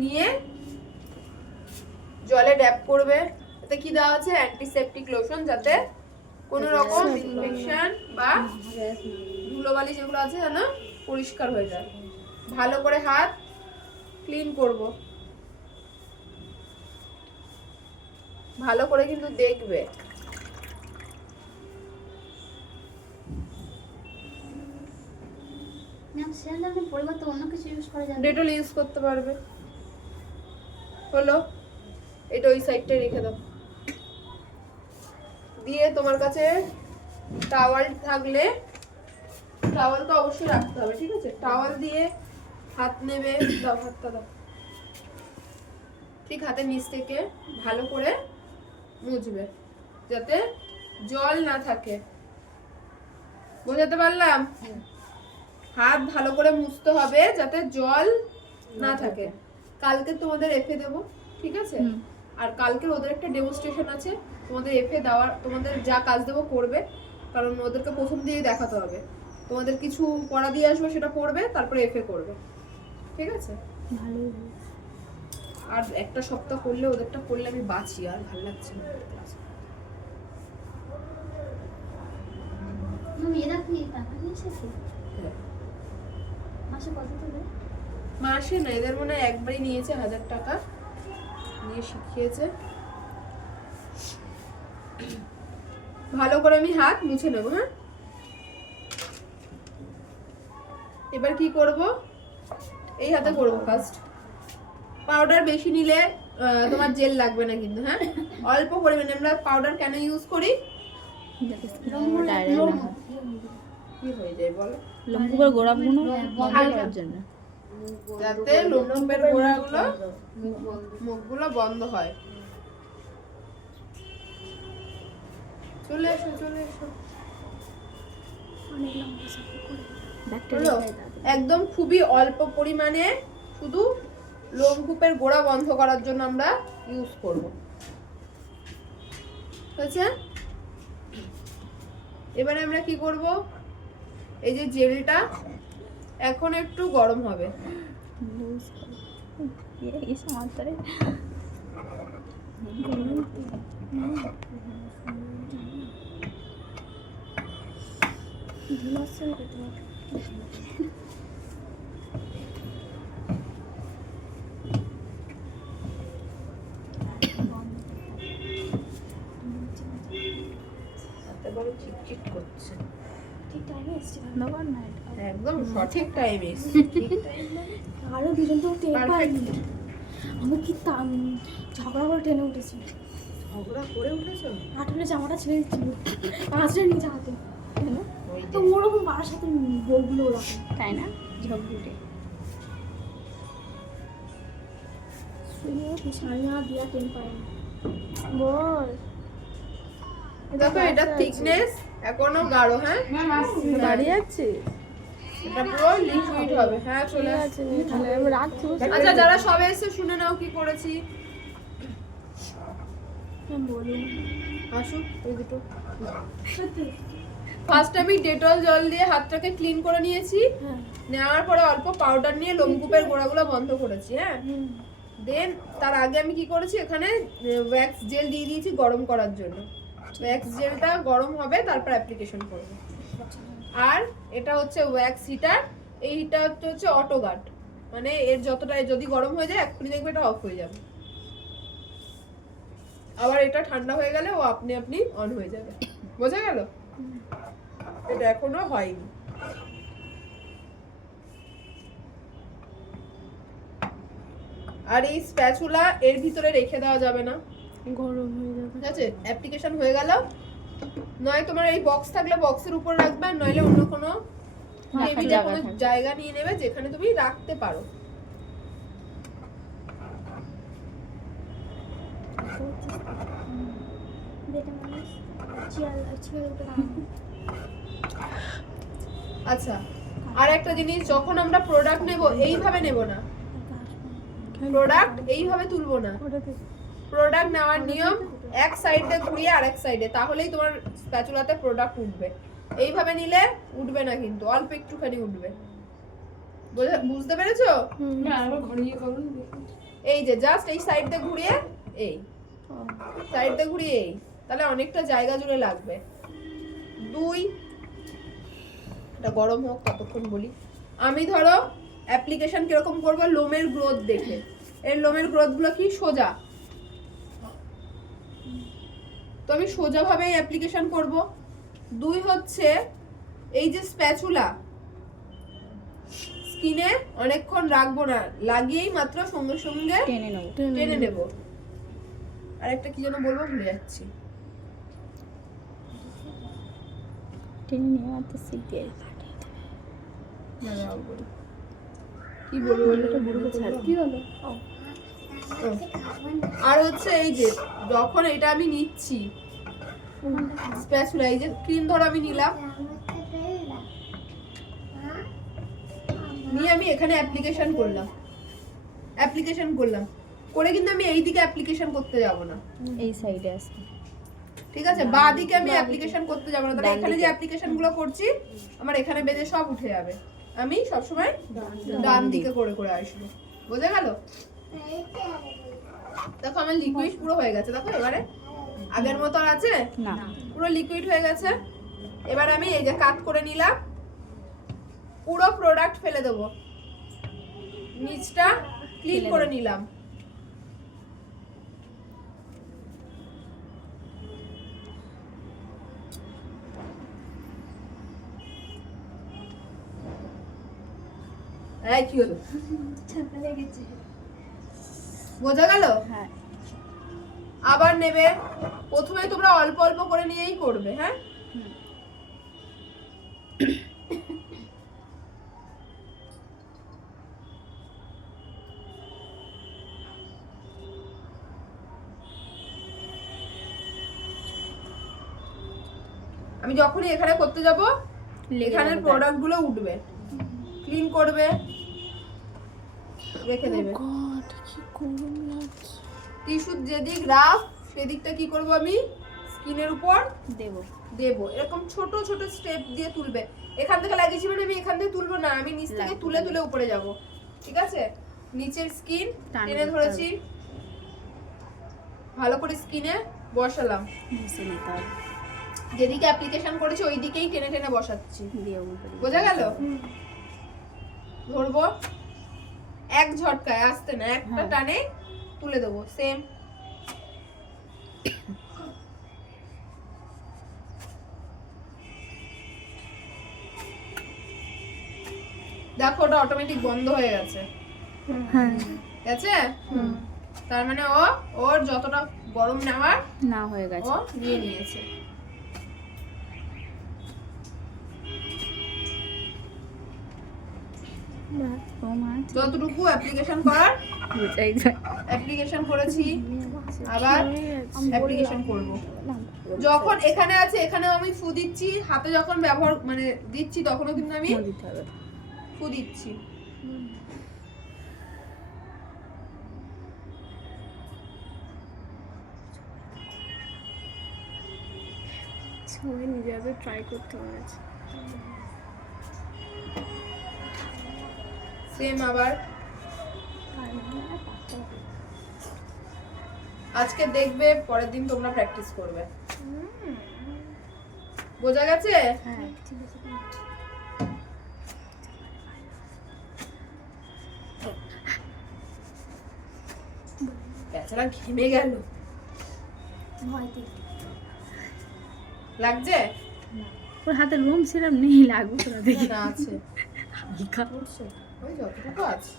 নিয়ে জলে ড্যাপ করবে। এতে কি দেওয়া আছে? অ্যান্টিসেপটিক লোশন, যাতে কোনো রকম ইনফেকশন বা ধুলোবালি যেগুলো আছে যেন পরিষ্কার হয়ে যায়। ভালো করে হাত ক্লিন করব, ভালো করে কিন্তু দেখবে। পরিবর্তে অন্য কিছু ইউজ করা যাবে? ডেটল ইউজ করতে পারবে। হলো, এটা ওই সাইডটাই রেখে দাও। দিয়ে তোমার কাছে টাওয়াল থাকলে, টাওয়াল তো অবশ্যই রাখতে হবে, ঠিক আছে? টাওয়াল দিয়ে হাত নেবে, দাও হাতটা দাও, ঠিক হাতের নিচ থেকে ভালো করে মুছবে যাতে জল না থাকে। বোঝাতে পারলাম? হাত ভালো করে মুছতে হবে যাতে জল না থাকে। কালকে তোমাদের এফে দেবো, ঠিক আছে? আর কালকে ওদের একটা ডেমনস্ট্রেশন আছে, তোমাদের এফে দেওয়ার, তোমাদের যা কাজ দেবো করবে, কারণ ওদেরকে প্রথম দিয়েই দেখাতে হবে। তোমাদের কিছু পড়া দিয়ে আসবে, সেটা পড়বে, তারপরে এফে করবে, ঠিক আছে? ভালোই। আর একটা সপ্তাহ করলে, ওদেরটা করলে আমি বাঁচি, আর ভালো লাগছে না ক্লাস। মেয়েরা কি টাকা নিয়েছে কি? মাসে কত দেবে? মাসে না, এদের মনে হয় একবারই নিয়েছে 1000 টাকা নিয়ে শিখিয়েছে। ভালো করে আমি হাত মুছে নেবো। হ্যাঁ, এবার কি করব? এই হাতে করব ফার্স্ট। পাউডার বেশি নিলে তোমার জেল লাগবে না কিন্তু, হ্যাঁ? অল্প পরিমাণে। আমরা পাউডার কেন ইউজ করি? কি হয়ে যায় বলো? লোমকূপের গোড়াগুলো বন্ধ করার জন্য, যাতে লোমকূপের গোড়াগুলো, মুখগুলো বন্ধ হয়। চলে এসো, চলে এসো। হলো? একদম খুবই অল্প পরিমাণে, শুধু লোমকূপের গোড়া বন্ধ করার জন্য আমরা ইউজ করব। বুঝছেন? এবারে আমরা কি করব? এই যে জেলটা এখন একটু গরম হবে। বড় চিটচিট করছে। ঠিক টাইমে এসেছি। একদম সঠিক টাইমে। আরো দুজন তো টের পাইনি। আমি কি ঝগড়া করে টেনে উঠেছি। ঝগড়া করে উঠেছো? আঠলে জামাটা ছেড়ে দিচ্ছিল, পাঁচটা নিচে হাতে। তো ওরকম বাবার সাথে বউগুলো ওরকম, তাই না? ঝগড়ুটে শুনে বিশাল দিয়া টেন পাইনি। বল। দেখো এটা থিকনেস এখনো গাঢ়। হ্যাঁ, দাঁড়িয়ে আছে, এটা পুরো লিকুইড হবে। হ্যাঁ, চলে আসছে। তাহলে আমি রাখছি। আচ্ছা, যারা সবে এসে শুনে নাও কি করেছি। বলুন আসুক ওই দুটো। ফার্স্ট আমি ডেটল জল দিয়ে হাতটাকে ক্লিন করে নিয়েছি। নেওয়ার পরে অল্প পাউডার নিয়ে লোমকূপের গোড়াগুলো বন্ধ করেছি। হ্যাঁ, দেন তার আগে আমি কি করেছি, এখানে ওয়্যাক্স জেল দিয়ে দিয়েছি গরম করার জন্য। ওয়্যাক্স জেলটা গরম হবে, তারপর অ্যাপ্লিকেশন করব। আর এটা হচ্ছে ওয়্যাক্স হিটার। এই হিটারটা হচ্ছে অটো গার্ড, মানে এর যতটা যদি গরম হয়ে যায় এক্ষুনি দেখবে এটা অফ হয়ে যাবে। আবার এটা ঠান্ডা হয়ে গেলে ও আপনি আপনি অন হয়ে যাবে। বোঝা গেল? এটা এখনো হয়নি। আর এই স্প্যাচুলা এর ভিতরে রেখে দেওয়া যাবে না, গরম হয়ে যাবে। ঠিক আছে? অ্যাপ্লিকেশন হয়ে গেল, নয় তোমার এই বক্স থাকলে বক্সের উপর রাখবে, নইলে অন্য কোনো টেবিলে কোনো জায়গা নিয়ে নেবে যেখানে তুমি রাখতে পারো। আচ্ছা, আর একটা জিনিস, যখন আমরা প্রোডাক্ট নেব এইভাবে নেব না, প্রোডাক্ট এইভাবে তুলবো না। প্রোডাক্ট নেওয়ার নিয়ম এক সাইডে ঘুরিয়ে আরেক সাইডে, তাহলেই তোমার স্প্যাচুলাতে প্রোডাক্ট উঠবে। এইভাবে নিলে উঠবে না, কিন্তু অল্প একটুখানি উঠবে। বুঝতে পেরেছো? না, আবার ঘুরিয়ে করুন। এই যে জাস্ট এই সাইড দিয়ে ঘুরিয়ে এই সাইড দিয়ে ঘুরিয়ে এই, তাহলে অনেকটা জায়গা জুড়ে লাগবে। 2 এটা গরম হোক ততক্ষণ বলি। আমি ধরো অ্যাপ্লিকেশন কিরকম করব, লোমের গ্রোথ দেখে। এর লোমের গ্রোথ গুলো কি সোজা, তো আমি সোজা ভাবে অ্যাপ্লিকেশন করব। 2 হচ্ছে এই যে স্প্যাচুলা, স্কিনে অনেকক্ষণ রাখবো না, লাগিয়েই মাত্র সঙ্গে সঙ্গে টেনে নেব। আর একটা কি যেন বলবো ভুলে যাচ্ছি। টেনে নেওয়া তো শিখে কি বলবো কি হলো? আর হচ্ছে এই যে যখন এটা আমি নিচ্ছি স্প্যাচুলা, এই যে ক্রিম ধরো আমি নিলাম, নিয়ে আমি এখানে অ্যাপ্লিকেশন করলাম করে কিন্তু আমি এই দিকে অ্যাপ্লিকেশন করতে যাব না, এই সাইডে আসবে। ঠিক আছে? বাঁ দিকে আমি অ্যাপ্লিকেশন করতে যাব না, তাহলে এখানে যে অ্যাপ্লিকেশন গুলো করছি আমার এখানে বেজে সব উঠে যাবে। আমি সবসময় ডান দিকে করে করে আসবো। বোঝা গেল? দেখো আমার লিকুইড পুরো হয়ে গেছে, দেখো এবারে আগের মতো আর আছে না, পুরো লিকুইড হয়ে গেছে। এবার আমি এই যে কাট করে নিলাম, পুরো প্রোডাক্ট ফেলে দেবো, নিচটা ক্লিন করে নিলাম। এই কি হলো? বোঝা গেল? হ্যাঁ। আবার নেবে, প্রথমে তোমরা অল্প অল্প করে নিয়েই করবে, হ্যাঁ? আমি যখনই এখানে করতে যাব এখানের প্রোডাক্ট গুলো উঠবে, ক্লিন করবে, রেখে দেবে। গড কি গরম লাগছে। টিস্যুর যেদিক রাফ সেদিকটা কি করব আমি স্কিনের উপর দেব। এরকম ছোট ছোট স্টেপ দিয়ে তুলবে। এখান থেকে লাগিয়েছি মানে আমি এখান থেকে তুলবো না, আমি নিচ থেকে তুলে তুলে উপরে যাব। ঠিক আছে? নিচের স্কিন টেনে ধরেছি, ভালো করে স্কিনে বসালাম, যেদিকে অ্যাপ্লিকেশন করেছি ওই দিকেই টেনে টেনে বসাচ্ছি। বোঝা গেল? ধরবো, এক ঝটকায়, আসতে না, একটা টানে তুলে দেবো। সেম দেখো ওটা অটোমেটিক বন্ধ হয়ে গেছে। হ্যাঁ গেছে? তার মানে ওর যতটা গরম নেওয়ার না হয়ে গেছে, ও নিয়ে নিয়েছে। যতটুকু অ্যাপ্লিকেশন করার অ্যাপ্লিকেশন করেছি, আবার অ্যাপ্লিকেশন করব। যখন এখানে আছে এখানেও আমি ফু দিচ্ছি, হাতে যখন ব্যবহার মানে দিচ্ছি তখনও কিন্তু আমি ফু দিচ্ছি। সবাই নিজেদের ট্রাই করতে পারছে। সেম আবার আজকে দেখবে, পরের দিন তোমরা প্র্যাকটিস করবে। বোঝা গেছে? হ্যাঁ ঠিক আছে। বেচারা ঘেমে গেল। লাগছে? ওর হাতে লোম সেরম নেই, লাগবে কোথা থেকে? না আছে, হালকা ওই যতটুকু আছে।